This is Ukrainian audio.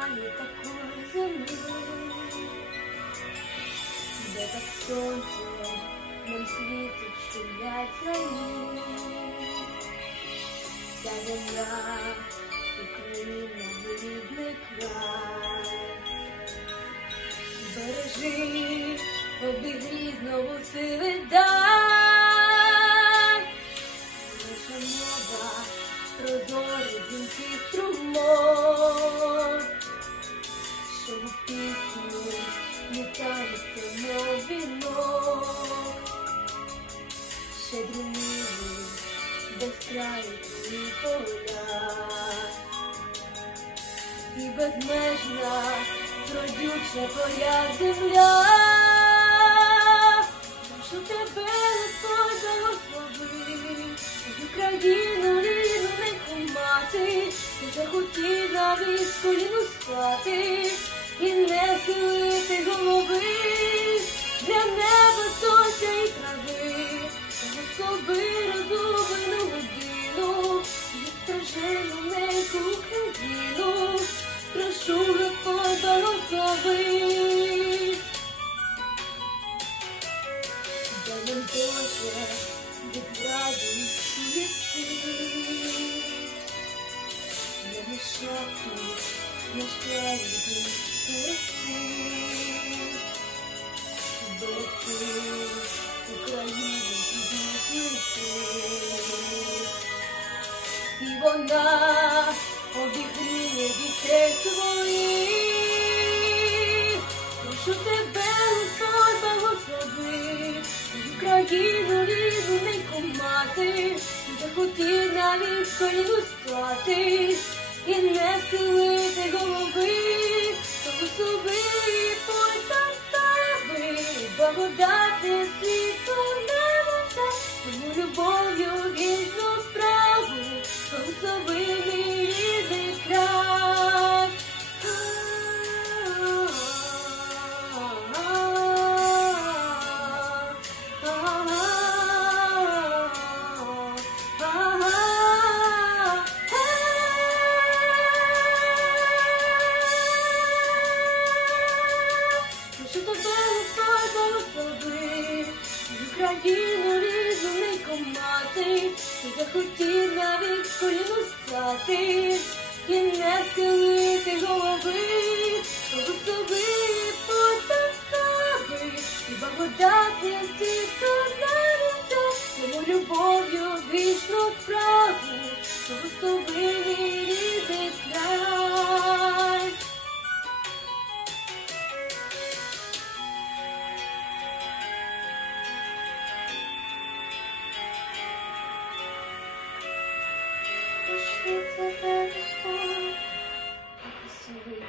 знаю такой земли, де так солнце, нам светит, что щодня краї. Ця земля, Україна, рідний край. Бережи, обігрій знову сили дай. Щедрі ниви, безкраї твої поля. І безмежна, родюча твоя земля. Прошу тебе, Господь, благослови, в Україну рідну неньку мати, ти захотіла від коліну стати і не силити голови неньку Україну, прошу Господь, благослови. Дай нам Боже від радості ліси, для нещасних наш край любий берегти, берегти Україну І вона обігріє дітей своїх. Прошу тебе, Господь, благослови, Україну рідну неньку мати, захотів навіть коліну стати, і не силити голови, благослови, постави, Україну рідну неньку мати, ти захотів навіть коліну стати, і не схилити голови, благослови, постави, і благодати світу навіта, тому любов'ю вічну справу, благослови Прошу тебе, Господь, благослови